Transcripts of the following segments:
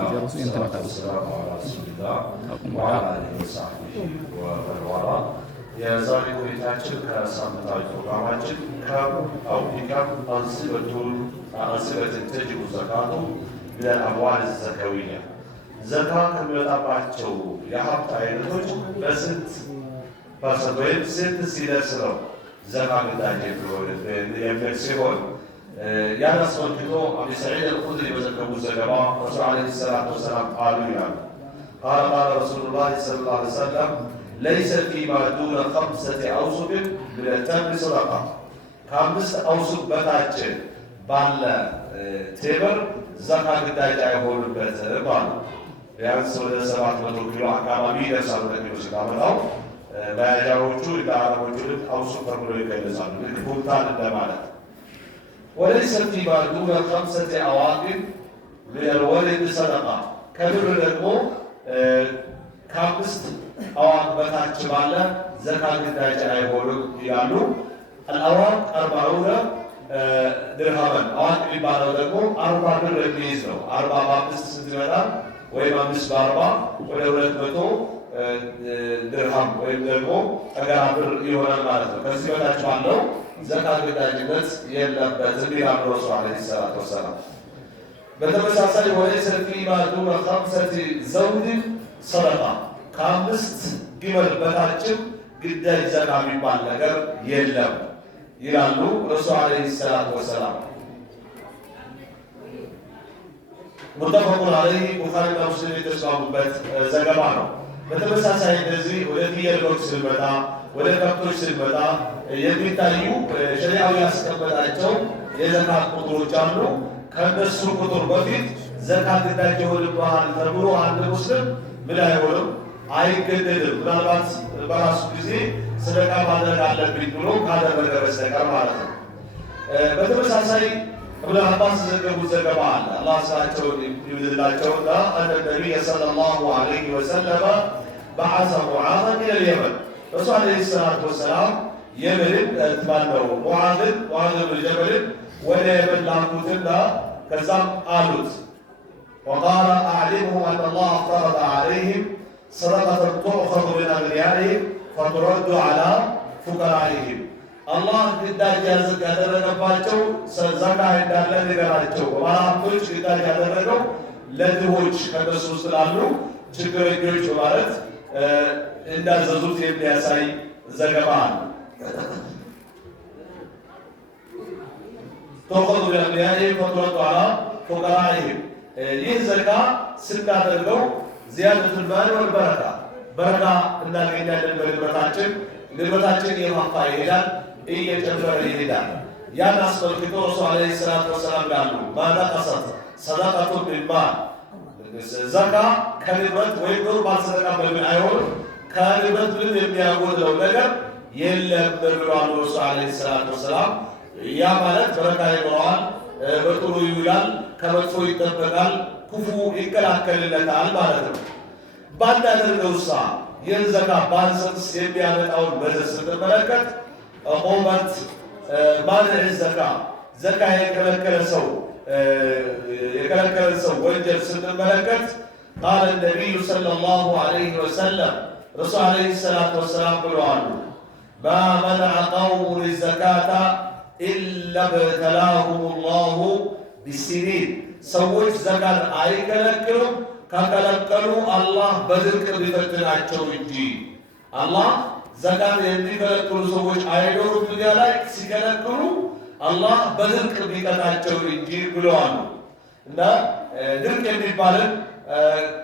ሲጨርሱ ይንተናታል። የዛሬ ቆይታችን ከሳምንታዊ ፕሮግራማችን ከአውዲካም አንስበትን ተጅቡ ዘካቱ ለአምዋል ዘከዊያ ዘካ ከሚወጣባቸው የሀብት አይነቶች በስንት ፐርሰንት ወይም ስንት ሲደርስ ነው ዘካ ግዳጅ የሚል ሲሆን ያን አስመልክቶ አቢ ሰዒድ አልኹድሪ በዘገቡት ዘገባ ረሱል ዓለይሂ ሰላቱ ወሰላም ቃሉ ይላሉ ቃለ ረሱሉላህ ሰለላሁ ዐለይሂ ወሰለም ለይሰ ፊማ ዱነ ኸምሰቲ አውሱቅን ሚነ ተምሪ ሰደቃ ከአምስት አውሱቅ በታች ባለ ቴምር ዘካ ግዳጅ አይሆንበትም አሉ። ቢያንስ ወደ 700 ኪሎ አካባቢ ይደርሳሉ። ለኪሎ ስታመጣው መያዣዎቹ ለአረቦቹ ልክ አውሱቅ ተብሎ ይገለጻሉ። ልክ ኩንታል እንደማለት ወለይሰ ፊማ ዱነ ኸምሰቲ አዋቂን ሚነል ወሪድ ሰደቃ ከብር ደግሞ ከአምስት አዋቅ በታች ባለ ዘካ ግዳጅ አይሆንም ይላሉ። አልአዋቅ 40 ድርሃመን አዋቅ የሚባለው ደግሞ 40 ብር የሚይዝ ነው። 40 በአምስት ስንት ይመጣል? ወይም 5 በ40 ወደ 200 ድርሃም ወይም ደግሞ ጠገራ ብር ይሆናል ማለት ነው። ከዚህ በታች ባለው ዘካ ግዳጅነት የለበትም ይላሉ ረሱል ዓለይሂ ሰላቱ ወሰላም። በተመሳሳይ ወለይሰ ፊማ ዱነ ኸምሰቲ ዘውድን ሰደቃ ከአምስት ግመል በታችም ግዳጅ ዘካ የሚባል ነገር የለም ይላሉ ረሱል ዓለይሂ ሰላቱ ወሰላም። ሙተፈቁን ዐለይሂ ቡኻሪና ሙስሊም የተስማሙበት ዘገባ ነው። በተመሳሳይ እንደዚህ ወደ ፍየሎች ስንመጣ ወደ ከብቶች ስንመጣ የሚታዩ ሸሪዓው ያስቀመጣቸው የዘካት ቁጥሮች አሉ። ከእነሱ ቁጥር በፊት ዘካት ግዳጅ ይሆንብሃል ተብሎ አንድ ሙስሊም ምን አይሆንም አይገደድም። ምናልባት በራሱ ጊዜ ሰደቃ ማድረግ አለብኝ ብሎ ካደረገ በስተቀር ማለት ነው። በተመሳሳይ እብን አባስ የዘገቡት ዘገባ አለ። አላህ ስራቸውን ይብድላቸውና አነ ነቢይ ሰለላሁ ዐለይሂ ወሰለም በዐሰ ሙዓዘን ኢለል የመን ረሱል ዓለይሂ ሰላቱ ወሰላም የመንን ትባለው ሙዓዝን ብን ጀበልን ወደ የመን ላኩትና ከዛም አሉት ወቃለ አዕሊምሁም አነ አላህ ፈረደ ዐለይሂም ሰደቀተን ቱዕኸዙ ሚን አግኒያኢሂም ፈቱረዱ ዐላ ፉቀራኢሂም አላህ ግዳጅ ያደረገባቸው ዘካ እንዳለ ንገራቸው። ባለሀብቶች ግዳጅ ያደረገው ለድሆች ከነሱ ውስጥ ላሉ ችግረኞች በማለት እንዳዘዙት የሚያሳይ ዘገባ ነው። ቱዕኸዙ ሚን አግኒያኢሂም ፈቱረዱ ዐላ ፉቀራኢሂም ይህ ዘካ ስናደርገው ዚያደቱል ማል ወል በረካ በረካ እናገኛለን። በንብረታችን ንብረታችን እየፋፋ ይሄዳል፣ እየጨመረ ይሄዳል። ያን አስመልክቶ ረሱል ዓለይሂ ሰላቱ ወሰላም ይላሉ ማ ነቀሰት ሰደቀቱን ሚን ማል ዘካ ከንብረት ወይም ኖርማል ሰደቃ በምን አይሆንም ከንብረት ምንም የሚያጎድለው ነገር የለም ብለዋል ረሱል ዓለይሂ ሰላቱ ወሰላም። ያ ማለት በረካ ይኖረዋል፣ በጥሩ ይውላል፣ ከመጥፎ ይጠበቃል፣ ክፉ ይከላከልለታል ማለት ነው። ባናደርገውሳ ይህን ዘካ ባንሰጥስ የሚያመጣውን መዘዝ ስንመለከት ቁመት ማንዕ ዘካ ዘካ የከለከለን ሰው ወንጀል ስንመለከት ቃለ ነቢዩ ሰለላሁ ዐለይሂ ወሰለም ረሱል ዓለይሂ ሰላቱ ወሰላም ብለዋል ማ መነዐ ቀውሙን ዘካተ ኢላ ብተላሁም ላሁ ቢሲኒን ሰዎች ዘካን አይከለክሉም ከከለከሉ አላህ በድርቅ ቢፈትናቸው እንጂ። አላህ ዘካን የሚከለክሉ ሰዎች አይኖሩም ዱንያ ላይ ሲከለክሉ አላህ በድርቅ ቢቀጣቸው እንጂ ብለዋል። እና ድርቅ የሚባልን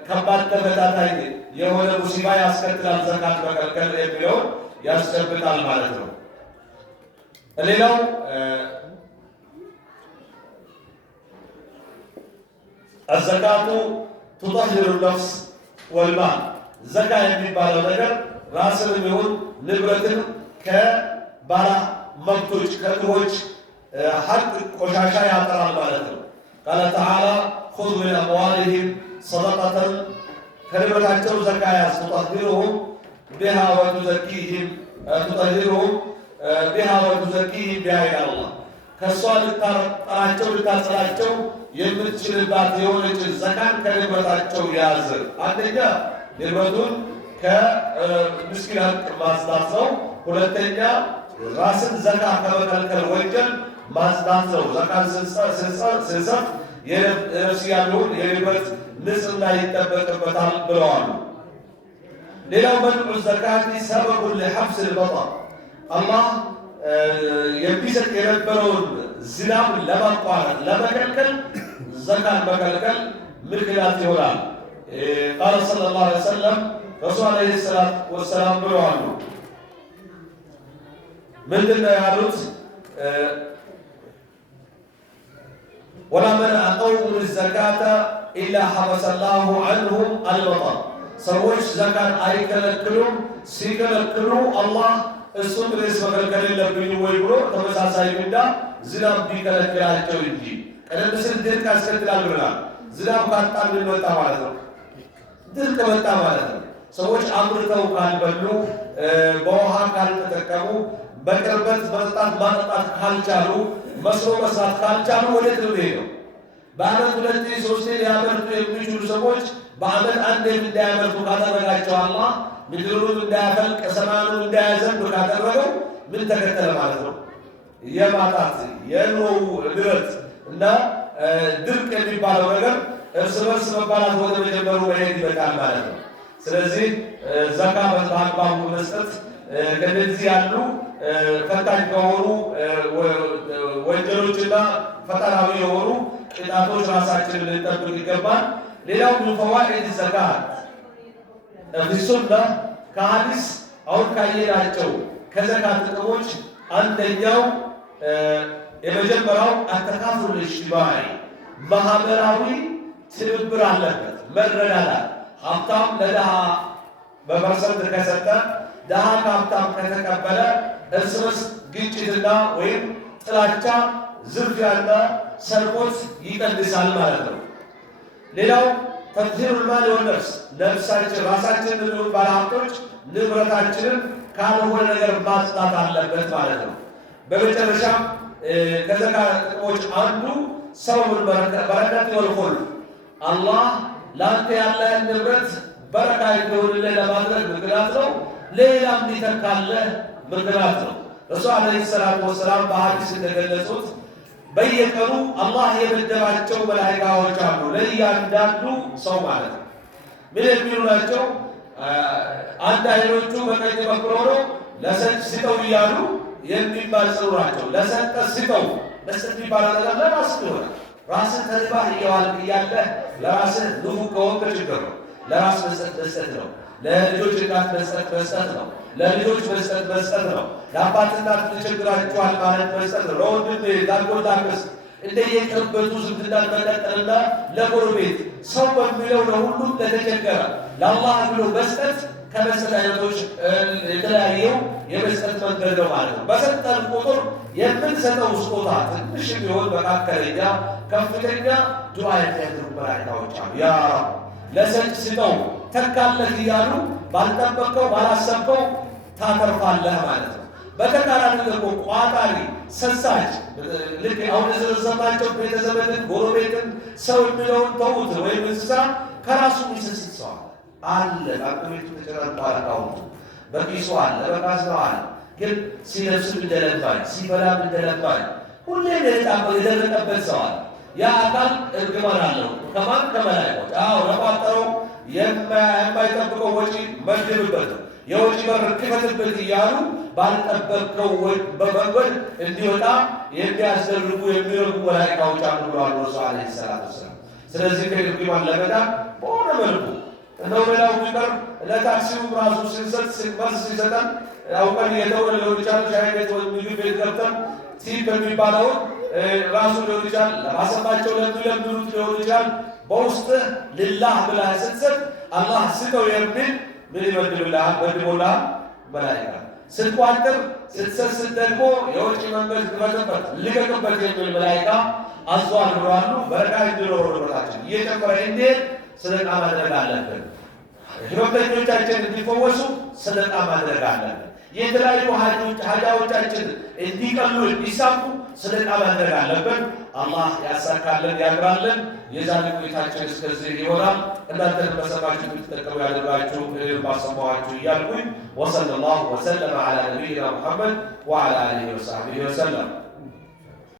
ከባድ ተፈታታይ የሆነ ሙሲባ ያስከትላል ዘካት መከልከል የሚለውን ያስጨብጣል ማለት ነው። ሌላው አዘካቱ ቱጠሂሩ ነፍስ ወልማል ዘካ የሚባለው ነገር ራስንም ይሁን ንብረትን ከባለ መብቶች ከድሆች ሐቅ ቆሻሻ ያጠራል ማለት ነው። ቃለ ተዓላ ኹዝ ሚን አምዋሊሂም ሰደቀተን ከንብረታቸው ዘካ ያዝ ቱጠሂሩሁም ቢሃ ወቱዘኪሂም ቢሃ ይላል አላህ ከሷ ልታጠራቸው ልታጸዳቸው የምትችልባት የሆነች ዘካን ከንብረታቸው ያዝ። አንደኛ ንብረቱን ከምስኪን ሀቅ ማጽዳት ነው። ሁለተኛ ራስን ዘካ ከመከልከል ወንጀል ማጽዳት ነው። ዘካን ስንሰጥ የነፍስ ያለውን የንብረት ንጽህና ይጠበቅበታል ብለዋል። ሌላው መንዑ ዘካቲ ሰበቡ ለሐብስ ልበጣል አላህ የሚሰጥ የነበረውን ዝናብ ለማቋረጥ ለመከልከል ዘካን መከልከል ምክንያት ይሆናል። ቃለ ሰለላሁ ዐለይሂ ወሰለም ረሱል ዐለይሂ ሰላቱ ወሰላም ብለዋል። ምንድን ነው ያሉት? ወላ መነዐ ቀውሙን ዘካተ ኢላ ሐበሰ ላሁ ዐንሁም አልመጠር። ሰዎች ዘካን አይከለክሉም፣ ሲከለክሉ አላህ እሱም ድረስ መከልከል የለብኝም ወይ ብሎ ተመሳሳይ ምንዳ ዝናብ ቢከለክላቸው እንጂ። ቀደም ሲል ድርቅ ያስከትላል ብለናል። ዝናብ ካጣ ምን መጣ ማለት ነው? ድርቅ መጣ ማለት ነው። ሰዎች አምርተው ካልበሉ፣ በውሃ ካልተጠቀሙ፣ በቅርበት መጠጣት ማጠጣት ካልቻሉ፣ መስኖ መስራት ካልቻሉ ወዴት ነው የሚሄደው? በዓመት 2 3 ሊያመርቱ የሚችሉ ሰዎች በዓመት አንድ እንዳያመርቱ ካደረጋቸው አላህ ምድሩን እንዳያፈልቅ ሰማዩን እንዳያዘንብ ካደረገው ምን ተከተለ ማለት ነው? የማጣት የኑሮው ንረት እና ድርቅ የሚባለው ነገር እርስ በርስ መባላት ወደ መጀመሩ መሄድ ይበቃል ማለት ነው። ስለዚህ ዘካ በአግባቡ መስጠት ከነዚህ ያሉ ፈታኝ ከሆኑ ወንጀሎችና ፈጠራዊ የሆኑ ቅጣቶች ራሳችንን ልንጠብቅ ይገባል። ሌላው ምን ፈዋኢድ ዘካት ሱና ከሐዲስ አሁን ካየናቸው ከዘካት ጥቅሞች አንደኛው የመጀመሪያው አተካፉል ኢጅቲማዒ ማህበራዊ ትብብር አለበት፣ መረዳዳት። ሀብታም ለድሃ በፐርሰንት ከሰጠ፣ ድሃ ከሀብታም ከተቀበለ እርስ በርስ ግጭትና ወይም ጥላቻ፣ ዝርፊያና ሰርቆት ይቀንሳል ማለት ነው። ሌላው ተጥሂሩል ማል ወነፍስ ነፍሳችን ራሳችንን እንዲሁም ባለሀብቶች ንብረታችንን ካልሆነ ነገር ማጽዳት አለበት ማለት ነው። በመጨረሻም ከዘካ ጥቅሞች አንዱ ሰውን በረከት ወልኹልፍ አላህ ለአንተ ያለህን ንብረት በረካ እንዲሆንልህ ለማድረግ ምክንያት ነው። ሌላም ሊተካለህ ምክንያት ነው። ረሱል ዐለይሂ ሰላቱ ወሰላም በሐዲስ እንደገለጹት በየቀኑ አላህ የመደባቸው መላኢካዎች አሉ ለእያንዳንዱ ሰው ማለት ነው። ምን የሚሉ ናቸው? አንድ አይኖቹ በቀኝ በኩል ሆኖ ለሰጭ ስጠው እያሉ የሚማጸኑ ናቸው። ለሰጠ ስጠው። መስጠት የሚባለው ነገር ለራስህ ይሆናል። ራስህ ተርባህ እየዋልክ እያለ ለራስህ ንፉግ ከሆንክ ችግር ነው። ለራስ መስጠት ነው። ለልጆች እናት መስጠት ነው። ለልጆች መስጠት ነው። ለአባት እናት ተቸግራችኋል ማለት መስጠት ነው። ለወንድም ዳጎት አክስት እንደየቅርበቱ ዝምድናን መቀጠልና ለጎረቤት ሰው በሚለው ለሁሉም ለተቸገረ ለአላህ ብሎ መስጠት ከመስጠት አይነቶች የተለያየው የመስጠት መንገድ ነው ማለት ነው። በሰጠን ቁጥር የምንሰጠው ስጦታ ትንሽ ቢሆን መካከለኛ፣ ከፍተኛ ዱዓ የሚያደርጉ መላእክቶች አሉ። ያ ረብ ለሰጭ ስጠው ተካለህ እያሉ ባልጠበቀው ባላሰብከው ታተርፋለህ ማለት ነው። በተቃራኒ ደግሞ ቋጣሪ ሰሳች ልክ አሁን የዘረዘርናቸው ቤተዘመድን ጎረቤትን ሰው የሚለውን ተዉት፣ ወይም እንስሳ ከራሱ የሚሰስት ሰው አለ። አቅሜቱ ተጨራርቋል፣ አካውንቱ በኪሱ አለ፣ በካዝናው አለ። ግን ሲለብስም እንደለባኝ ሲበላም እንደለባኝ ሁሌም የደረቀበት ሰው አለ። ያ አካል እርግማን አለው ከማን ከመላእክቶች። አዎ ለቋጠረው የማይጠብቀው ወጪ መድብበት፣ የወጪ በር ክፈትበት እያሉ ባልጠበቀው በመንገድ እንዲወጣ የሚያስደርጉ የሚረጉ መላእክቶች አሉ ብለዋል ረሱል ዐለይሂ ሰላቱ ወሰላም። ስለዚህ ከእርግማን ለመዳን በሆነ መልኩ እንደው ሌላው ቢቀር ለታክሲው ራሱ ስንሰጥ መልስ ሲሰጠን አውቀን የተወለ ሊሆን ይችላል። ሻይ ቤት ወይ ምግብ ቤት ገብተን ቲፕ የሚባለውን ራሱ ሊሆን ይችላል። ለማሰባቸው ለሚለምኑት ሊሆን ይችላል። በውስጥህ ልላህ ብለህ ስትሰጥ አላህ ስጠው የሚል ምን ይመድብልሃል? መድቦልሃል መላኢካ። ስትቋጥር ስትሰስት ደግሞ የወጪ መንገድ ክፈትበት ልቀቅበት የሚል መላኢካ አዟል ብለዋሉ። በረካ እንዲኖር ንብረታችን እየጨመረ እንዲሄድ ሰደቃ ማድረግ አለብን። ህመምተኞቻችን እንዲፈወሱ ሰደቃ ማድረግ አለብን። የተለያዩ ሀጃዎቻችን እንዲቀሉ እንዲሳኩ ሰደቃ ማድረግ አለብን። አላህ ያሳካልን ያግራልን። የዛሬ ቆይታችን እስከዚህ ይሆናል። እናንተን በሰማችሁ የምትጠቀሙ ያደርጋችሁ እኔም ባሰማኋችሁ እያልኩኝ ወሰለላሁ ወሰለመ ዐላ ነቢይና ሙሐመድ ወዐላ አሊሂ ወሰሕቢሂ ወሰለም።